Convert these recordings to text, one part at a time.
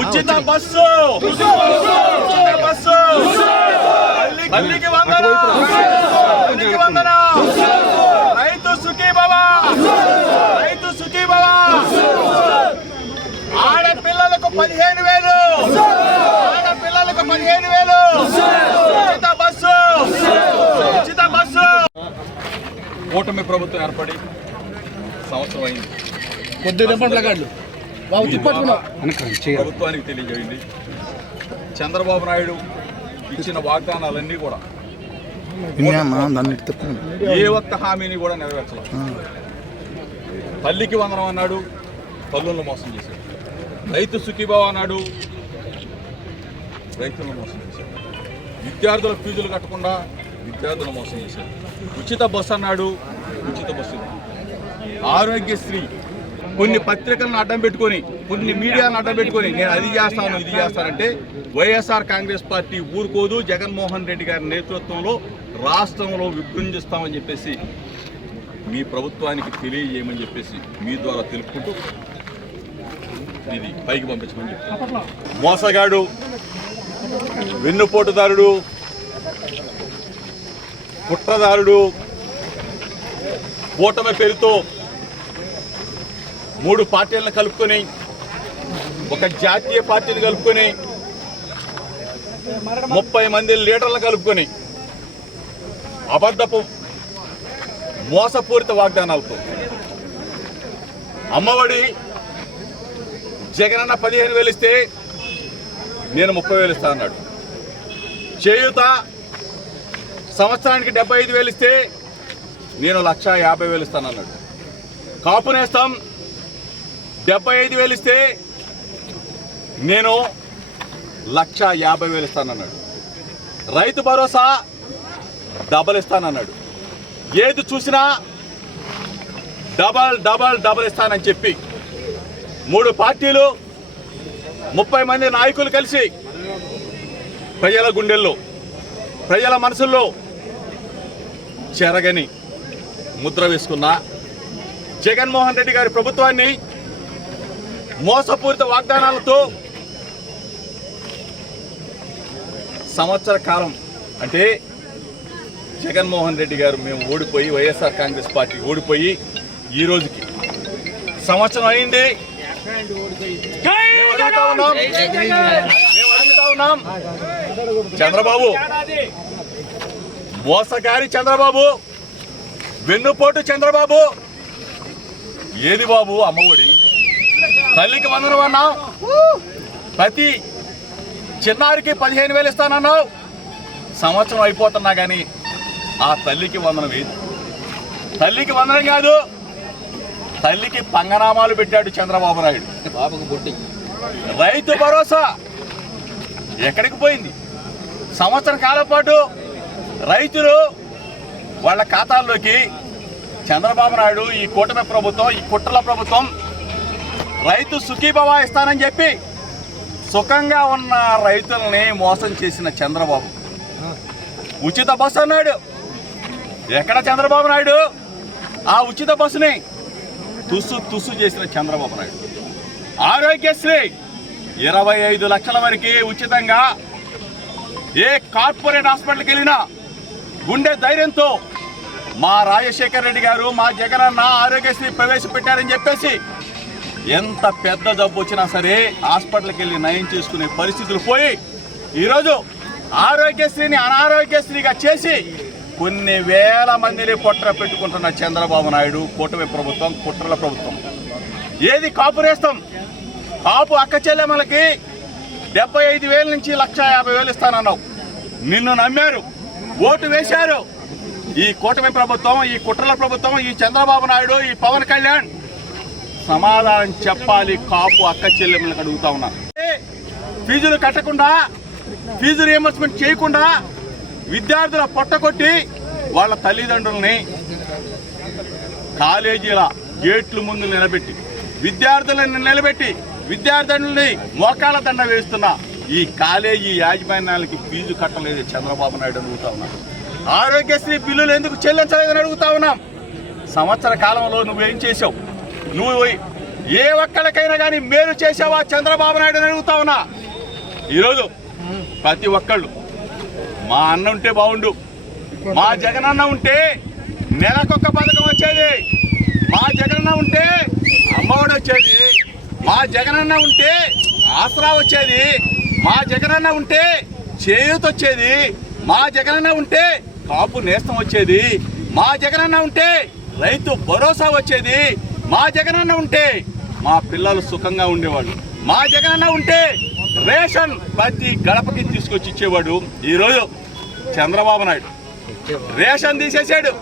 ఉచిత బస్సు తల్లికి వందనం రైతు సుఖీ భవ ఆడపిల్లలకు 15,000 ఉచిత బస్సు కూటమి ప్రభుత్వం ఏర్పడి సంవత్సరం అయింది. ప్రభుత్వానికి తెలియజేయండి. చంద్రబాబు నాయుడు ఇచ్చిన వాగ్దానాలన్నీ కూడా ఏ ఒక్క హామీని కూడా నెరవేర్చలేదు. తల్లికి వందనం అన్నాడు, తల్లులను మోసం చేశాడు. రైతు సుఖీభావ అన్నాడు, రైతులను మోసం చేశాడు. విద్యార్థుల ఫీజులు కట్టకుండా విద్యార్థులను మోసం చేశాడు. ఉచిత బస్సు అన్నాడు, ఉచిత బస్సు. ఆరోగ్యశ్రీ కొన్ని పత్రికలను అడ్డం పెట్టుకొని, కొన్ని మీడియాలను అడ్డం పెట్టుకొని నేను అది చేస్తాను ఇది చేస్తానంటే వైఎస్ఆర్ కాంగ్రెస్ పార్టీ ఊరుకోదు. జగన్మోహన్ రెడ్డి గారి నేతృత్వంలో రాష్ట్రంలో విభజిస్తామని చెప్పేసి మీ ప్రభుత్వానికి తెలియజేయమని చెప్పేసి మీ ద్వారా తెలుపుకుంటూ ఇది పైకి పంపించమని చెప్తాను. మోసగాడు, వెన్నుపోటుదారుడు, కుట్రదారుడు, కూటమి పేరుతో 3 పార్టీలను కలుపుకొని, ఒక జాతీయ పార్టీని కలుపుకొని, 30 మంది లీడర్లను కలుపుకొని అబద్ధపు మోసపూరిత వాగ్దానాలతో అమ్మఒడి జగనన్న 15,000 ఇస్తే నేను 30,000 ఇస్తా అన్నాడు. చేయూత సంవత్సరానికి 75,000 ఇస్తే నేను 1,50,000 ఇస్తానన్నాడు. కాపు నేస్తం 75,000 ఇస్తే నేను 1,50,000 ఇస్తానన్నాడు. రైతు భరోసా డబల్ ఇస్తానన్నాడు. ఏది చూసినా డబల్ ఇస్తానని చెప్పి 3 పార్టీలు 30 మంది నాయకులు కలిసి ప్రజల గుండెల్లో, ప్రజల మనసుల్లో చెరగని ముద్ర వేసుకున్న జగన్మోహన్ రెడ్డి గారి ప్రభుత్వాన్ని మోసపూరిత వాగ్దానాలతో సంవత్సర కాలం అంటే జగన్మోహన్ రెడ్డి గారు మేము ఓడిపోయి, వైఎస్ఆర్ కాంగ్రెస్ పార్టీ ఓడిపోయి ఈ రోజుకి సంవత్సరం అయింది. మేము అడుగుతా ఉన్నాం చంద్రబాబు, మోసగారి చంద్రబాబు, వెన్నుపోటు చంద్రబాబు, ఏది బాబు అమ్మఒడి? తల్లికి వందనం అన్నావు, ప్రతి చిన్నారికి 15,000 ఇస్తానన్నావు. సంవత్సరం అయిపోతున్నా కానీ ఆ తల్లికి వందనం ఏది? తల్లికి వందనం కాదు, తల్లికి పంగనామాలు పెట్టాడు చంద్రబాబు నాయుడు. రైతు భరోసా ఎక్కడికి పోయింది? సంవత్సరం కాలం పాటు రైతులు వాళ్ళ ఖాతాల్లోకి చంద్రబాబు నాయుడు, ఈ కూటమి ప్రభుత్వం, ఈ కుట్రల ప్రభుత్వం రైతు సుఖీభవ ఇస్తానని చెప్పి సుఖంగా ఉన్న రైతుల్ని మోసం చేసిన చంద్రబాబు ఉచిత బస్సు అన్నాడు. ఎక్కడ చంద్రబాబు నాయుడు? ఆ ఉచిత బస్సుని తుస్సు చేసిన చంద్రబాబు నాయుడు. ఆరోగ్యశ్రీ 25 లక్షల వరకు ఉచితంగా ఏ కార్పొరేట్ హాస్పిటల్కి వెళ్ళినా గుండె ధైర్యంతో మా రాజశేఖర్ రెడ్డి గారు, మా జగనన్న ఆరోగ్యశ్రీ ప్రవేశపెట్టారని చెప్పేసి ఎంత పెద్ద జబ్బు వచ్చినా సరే హాస్పిటల్కి వెళ్ళి నయం చేసుకునే పరిస్థితులు పోయి ఈరోజు ఆరోగ్యశ్రీని అనారోగ్యశ్రీగా చేసి కొన్ని వేల మందిని పొట్ట పెట్టుకుంటున్న చంద్రబాబు నాయుడు కూటమి ప్రభుత్వం, కుట్రల ప్రభుత్వం. ఏది కాపు నేస్తం? కాపు అక్క చెల్లెమ్మలకి 75,000 నుంచి 1,50,000 ఇస్తానన్నావు. నిన్ను నమ్మారు, ఓటు వేశారు. ఈ కూటమి ప్రభుత్వం, ఈ కుట్రల ప్రభుత్వం, ఈ చంద్రబాబు నాయుడు, ఈ పవన్ కళ్యాణ్ సమాధానం చెప్పాలి. కాపు అక్క చెల్లెమ్మలకు అడుగుతా ఉన్నా. ఫీజులు కట్టకుండా, ఫీజు రియంబర్స్మెంట్ చేయకుండా విద్యార్థుల పొట్టకొట్టి వాళ్ళ తల్లిదండ్రుల్ని కాలేజీల గేట్ల ముందు నిలబెట్టి, విద్యార్థులను నిలబెట్టి విద్యార్థులని మోకాళ్ళ దండ వేస్తున్న ఈ కాలేజీ యాజమాన్యాలకి ఫీజు కట్టలేదు చంద్రబాబు నాయుడు అడుగుతా ఉన్నాం. ఆరోగ్యశ్రీ బిల్లులు ఎందుకు చెల్లించలేదని అడుగుతా ఉన్నాం. సంవత్సర కాలంలో నువ్వేం చేసావు? నువ్వు ఏ ఒక్కడికైనా కానీ మేలు చేసావా చంద్రబాబు నాయుడు అని అడుగుతా ఉన్నా. ఈరోజు ప్రతి ఒక్కళ్ళు మా అన్న ఉంటే బాగుండు, మా జగనన్న ఉంటే నెలకొక్క పథకం వచ్చేది, మా జగనన్న ఉంటే అమ్మఒడి వచ్చేది, మా జగనన్న ఉంటే ఆసరా వచ్చేది, మా జగనన్న ఉంటే చేయూత వచ్చేది, మా జగనన్న ఉంటే కాపు నేస్తం వచ్చేది, మా జగనన్న ఉంటే రైతు భరోసా వచ్చేది, మా జగనన్న ఉంటే మా పిల్లలు సుఖంగా ఉండేవాళ్ళు, మా జగనన్న ఉంటే రేషన్ ప్రతి గడపకి తీసుకొచ్చి ఇచ్చేవాడు. ఈరోజు చంద్రబాబు నాయుడు రేషన్ తీసేశాడు.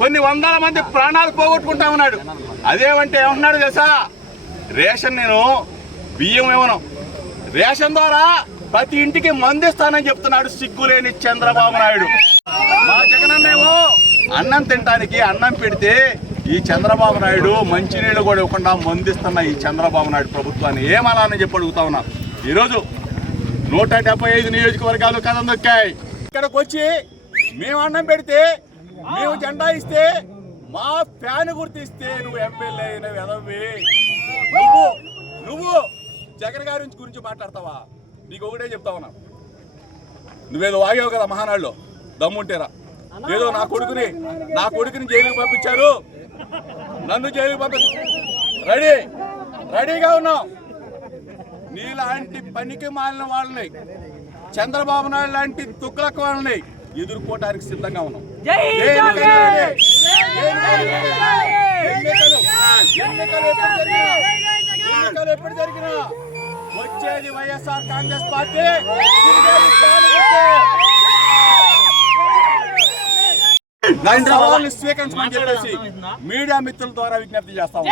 కొన్ని వందల మంది ప్రాణాలు పోగొట్టుకుంటా ఉన్నాడు. అదేమంటే ఏమంటున్నాడు తెలుసా, రేషన్ నేను బియ్యం ఇవ్వను, రేషన్ ద్వారా ప్రతి ఇంటికి మందిస్తానని చెప్తున్నాడు సిగ్గులేని చంద్రబాబు నాయుడు. మా జగనన్నేమో అన్నం తినడానికి అన్నం పెడితే ఈ చంద్రబాబు నాయుడు మంచినీళ్ళు కూడా ఇవ్వకుండా మందిస్తున్న ఈ చంద్రబాబు నాయుడు ప్రభుత్వాన్ని ఏమనాలని చెప్పి అడుగుతా ఉన్నాం. ఈరోజు 175 నియోజకవర్గాలు కథం దొక్కాయి. ఇక్కడికి వచ్చి మేము అన్నం పెడితే, మేము జెండా ఇస్తే, మా ఫ్యాన్ గుర్తిస్తే నువ్వు ఎమ్మెల్యే అయిన వెదవి, నువ్వు జగన్ గారి గురించి మాట్లాడతావా? నీకు ఒకటే చెప్తా ఉన్నా, నువ్వేదో వాగావు కదా మహానాడులో, దమ్ముంటేరా. ఏదో నా కొడుకుని జైలుకి పంపించారు, నన్ను జైలుకి రెడీగా ఉన్నావు. నీలాంటి పనికి మాలిన వాళ్ళని, చంద్రబాబు నాయుడు లాంటి తుక్కులకు వాళ్ళని ఎదుర్కోవడానికి సిద్ధంగా ఉన్నాం. ఎన్నికలు ఎప్పుడు జరిగినా వచ్చేది వైఎస్ఆర్ కాంగ్రెస్ పార్టీ. స్వీకరించమని చెప్పేసి మీడియా మిత్రుల ద్వారా విజ్ఞప్తి చేస్తాము.